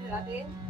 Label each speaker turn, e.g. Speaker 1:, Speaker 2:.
Speaker 1: ciudad